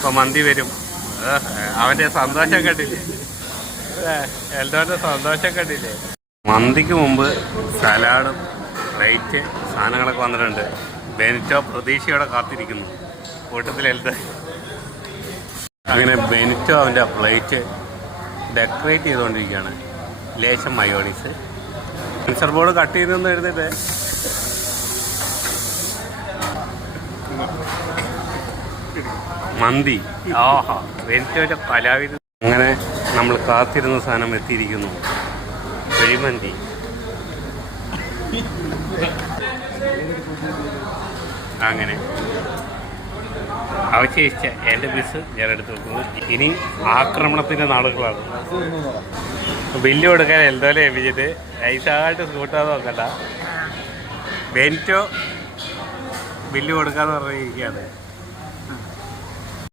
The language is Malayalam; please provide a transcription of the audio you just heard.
ഇപ്പം മന്തി വരും. അവൻ്റെ സന്തോഷം കണ്ടില്ലേ? എൽദോൻ്റെ സന്തോഷം കണ്ടില്ലേ? മന്തിക്ക് മുമ്പ് സലാഡും പ്ലേറ്റ് സാധനങ്ങളൊക്കെ വന്നിട്ടുണ്ട്. ബെനിറ്റോ പ്രതീക്ഷയോടെ കാത്തിരിക്കുന്നു. കൂട്ടത്തിൽ എൽദോ അങ്ങനെ ബെനിറ്റോ അവൻ്റെ പ്ലേറ്റ് ഡെക്കറേറ്റ് ചെയ്തുകൊണ്ടിരിക്കുകയാണ്. ലേശം മയോണീസ് സെൻസർ ബോർഡ് കട്ട് ചെയ്തെന്ന് എഴുതിയിട്ട് മന്തി. ആഹാ, ബെനിറ്റോയുടെ കലാവിധ. അങ്ങനെ നമ്മൾ കാത്തിരുന്ന സാധനം എത്തിയിരിക്കുന്നു. കുഴിമന്തി. അങ്ങനെ അവശേഷിച്ച എൻ്റെ ബിസ് ഞാൻ എടുത്ത് നോക്കുന്നു. ഇനി ആക്രമണത്തിൻ്റെ നാളുകളാണ്. ബില്ല് കൊടുക്കാൻ എൽദോലെ ഏൽപ്പിച്ചിട്ട് നൈസായിട്ട് കൂട്ടാതെ നോക്കണ്ട. ബെനിറ്റോ ബില്ല് കൊടുക്കാന്ന് പറഞ്ഞിരിക്കുകയാണ്.